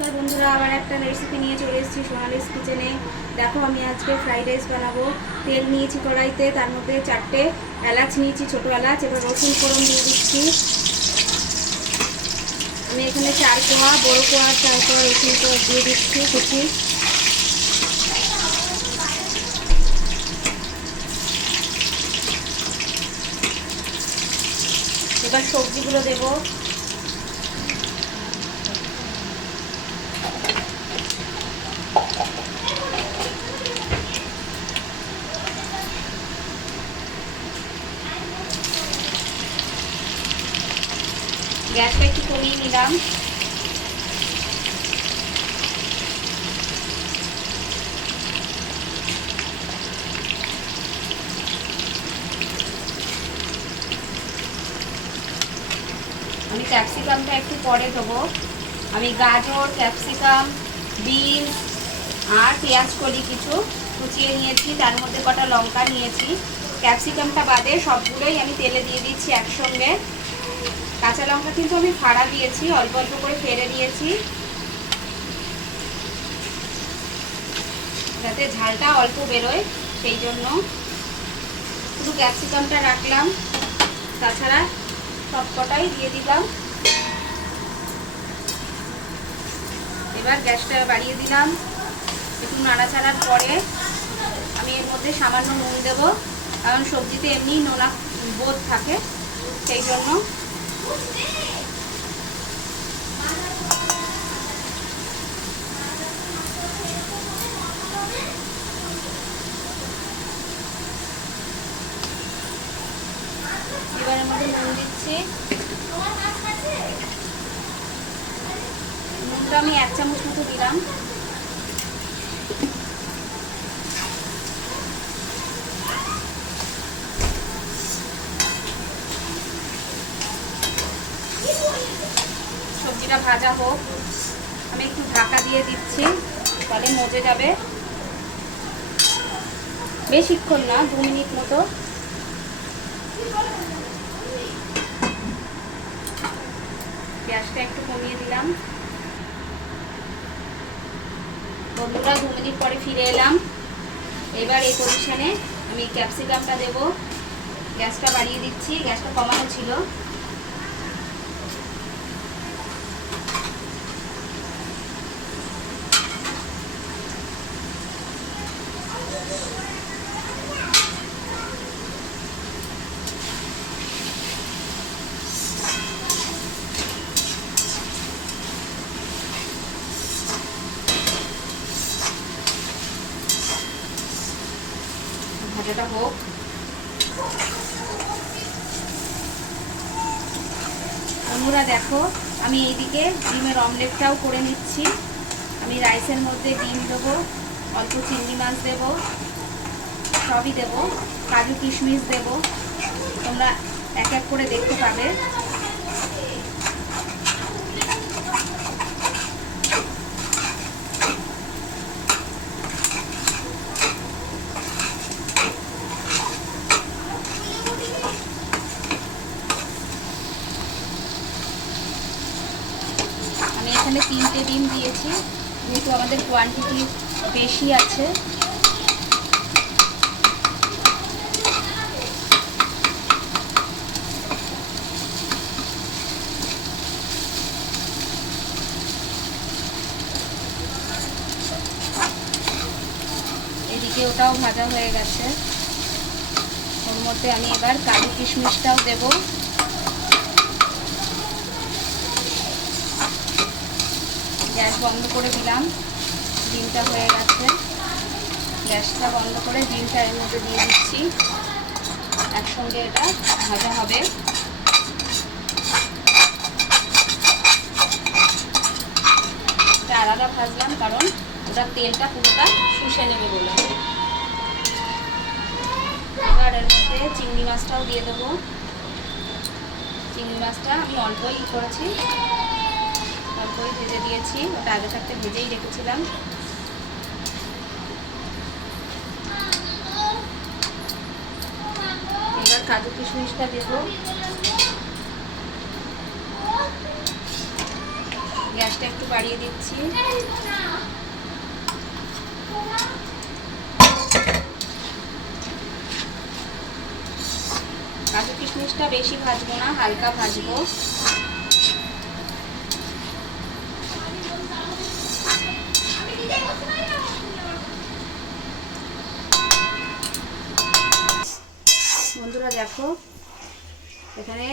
নমস্কার বন্ধুরা, আবার একটা রেসিপি নিয়ে চলে এসেছি সোনালিস কিচেনে। দেখো, আমি আজকে ফ্রাইড রাইস বানাবো। তেল নিয়েছি কড়াইতে, তার মধ্যে 4টে এলাচ নিয়েছি, ছোটো এলাচ। এবার রসুন ফোড়ন দিয়ে দিচ্ছি। আমি এখানে 4 কোয়া, বড়ো কোয়া 4 কোয়া রসুন দিয়ে দিচ্ছি কুচি। এবার সবজিগুলো দেবো। গ্যাসটা একটু কমিয়ে নিলাম। আমি ক্যাপসিকামটা একটু পরে দেবো। আমি গাজর, ক্যাপসিকাম, বিনস আর পেঁয়াজ কলি কিছু কুচিয়ে নিয়েছি, তার মধ্যে কটা লঙ্কা নিয়েছি। ক্যাপসিকামটা বাদে সবগুলোই আমি তেলে দিয়ে দিচ্ছি একসঙ্গে। কাঁচা লঙ্কা কিন্তু আমি ফাড়া দিয়েছি, অল্প অল্প করে ফেলে দিয়েছি, যাতে ঝালটা অল্প বেরোয়, সেই জন্য শুধু ক্যাপসিকামটা রাখলাম, তাছাড়া সব কটাই দিয়ে দিলাম। এবার গ্যাসটা বাড়িয়ে দিলাম। একটু নাড়াচাড়ার পরে আমি এর মধ্যে সামান্য নুন দেবো, কারণ সবজিতে এমনি নোনা বোধ থাকে, সেই জন্য। এবার এর মধ্যে নুন দিচ্ছি। নুনটা আমি 1 চামচ মতো দিলাম। সবজিটা ভাজা হোক, আমি একটু ঢাকা দিয়ে দিচ্ছি, তাহলে মজে যাবে। বেশিক্ষণ না, 2 মিনিট মতো। গ্যাসটা একটু কমিয়ে দিলাম। বন্ধুরা, 2 মিনিট পরে ফিরে এলাম। এবার এই পজিশনে আমি ক্যাপসিকামটা দেব। গ্যাসটা বাড়িয়ে দিচ্ছি, গ্যাসটা কমানো ছিল। ভাজাটা হোক। বন্ধুরা দেখো, আমি এইদিকে ডিমের অমলেটটাও করে নিচ্ছি। আমি রাইসের মধ্যে ডিম দেবো, অল্প চিংড়ি মাছ দেবো, সবই দেবো, কাজু কিশমিশ দেবো। তোমরা এক এক করে দেখতে পাবে। আমি এখানে 3টে ডিম দিয়েছি, যেহেতু আমাদের কোয়ান্টিটি বেশি আছে। এদিকে ওটাও ভাজা হয়ে গেছে। ওর মধ্যে আমি এবার কাজু কিশমিশটাও দেবো। গ্যাস বন্ধ করে দিলাম, ডিমটা হয়ে গেছে। গ্যাসটা বন্ধ করে ডিমটা এর মধ্যে দিয়ে দিচ্ছি, একসঙ্গে এটা ভাজা হবে। এটা আলাদা ভাজলাম, কারণ ওটা তেলটা পুরোটা শুষে নেবে বলে। এবার এর মধ্যে চিংড়ি মাছটাও দিয়ে দেবো। চিংড়ি মাছটা আমি অল্পই করেছি, অল্পই ভেজে দিয়েছি, ওটা আগে থাকতে ভেজেই রেখেছিলাম। এবার কাজু কিশমিশটা দেবো। গ্যাসটা একটু বাড়িয়ে দিচ্ছি। কাজু কিশমিশটা বেশি ভাজবো না, হালকা ভাজবো। বন্ধুরা দেখো, এখানে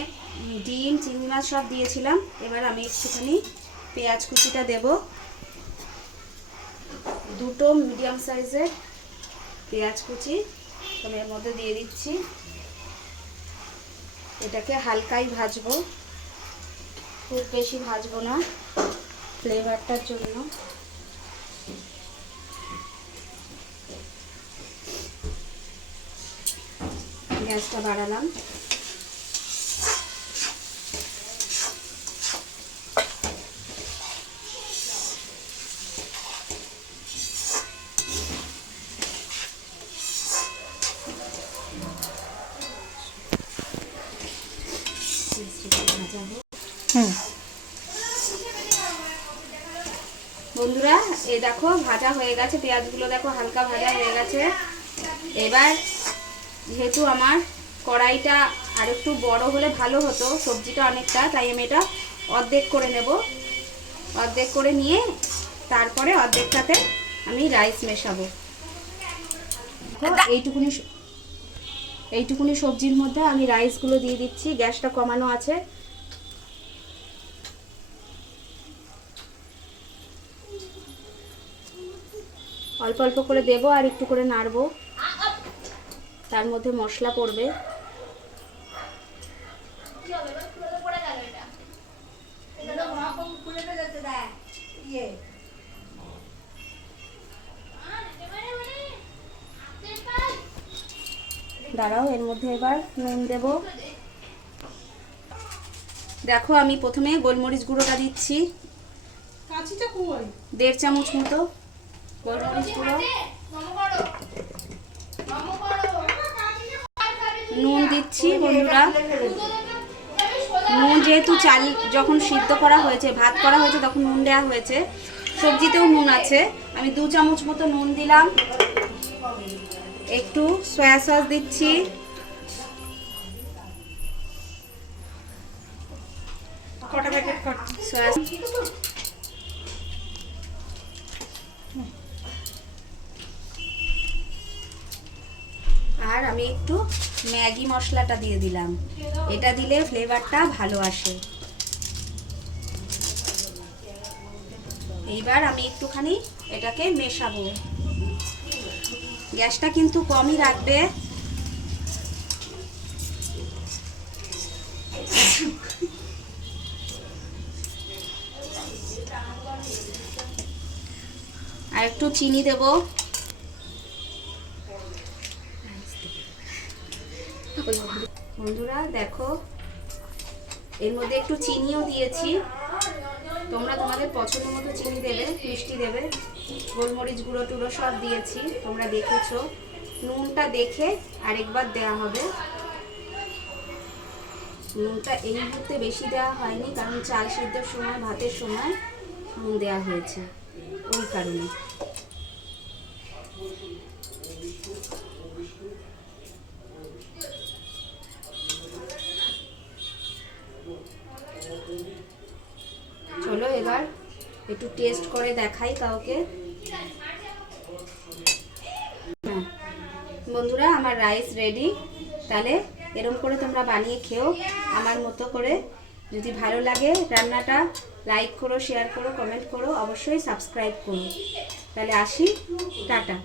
ডিম, চিংড়ি মাছ সব দিয়েছিলাম। এবার আমি একটুখানি পেঁয়াজ কুচিটা দেব। দুটো মিডিয়াম সাইজের পেঁয়াজ কুচি আমি এর মধ্যে দিয়ে দিচ্ছি। এটাকে হালকাই ভাজবো, খুব বেশি ভাজবো না, ফ্লেভারটার জন্য। গ্যাসটা বাড়ালাম। বন্ধুরা এই দেখো ভাজা হয়ে গেছে, পেঁয়াজগুলো দেখো হালকা ভাজা হয়ে গেছে। এবার যেহেতু আমার কড়াইটা আর একটু বড় হলে ভালো হতো, সবজিটা অনেকটা, তাই আমি এটা অর্ধেক করে নেব। অর্ধেক করে নিয়ে তারপরে অর্ধেকটাতে আমি রাইস মেশাবো। এইটুকুনি সবজির মধ্যে আমি রাইসগুলো দিয়ে দিচ্ছি। গ্যাসটা কমানো আছে। অল্প অল্প করে দেবো আর একটু করে নাড়বো, তার মধ্যে মশলা পড়বে। দাঁড়াও, এর মধ্যে এবার নুন দেব। দেখো আমি প্রথমে গোলমরিচ গুঁড়োটা দিচ্ছি, 1.5 চামচ মতো গোলমরিচ গুঁড়ো। নুন দিচ্ছি বন্ধুরা। নুন যেহেতু চাল যখন সিদ্ধ করা হয়েছে, ভাত করা হয়েছে, তখন নুন দেওয়া হয়েছে। সবজিতেও নুন আছে। আমি 2 চামচ মতো নুন দিলাম। একটু সয়া সস দিচ্ছি। আর আমি একটু ম্যাগি মশলাটা দিয়ে দিলাম। এটা দিলে ফ্লেভারটা ভালো আসে। এইবার আমি একটুখানি এটাকে মেশাবো। গ্যাসটা কিন্তু কমই রাখবে। আর একটু চিনি দেব। বন্ধুরা দেখো, এর মধ্যে একটু চিনিও দিয়েছি। তোমরা তোমাদের পছন্দ মতো চিনি দেবে, মিষ্টি দেবে। গোলমরিচ গুঁড়ো টুড়ো সব দিয়েছি, তোমরা দেখেছো। নুনটা দেখে আরেকবার দেওয়া হবে। নুনটা এই মুহূর্তে বেশি দেওয়া হয়নি, কারণ চাল সিদ্ধর সময়, ভাতের সময় নুন দেওয়া হয়েছে, ওই কারণে। চলো এবার একটু টেস্ট করে দেখাই কাউকে। বন্ধুরা আমার রাইস রেডি। তাহলে এরকম করে তোমরা বানিয়ে খেও আমার মতো করে। যদি ভালো লাগে রান্নাটা, লাইক করো, শেয়ার করো, কমেন্ট করো, অবশ্যই সাবস্ক্রাইব করো। তাহলে আসি, টাটা।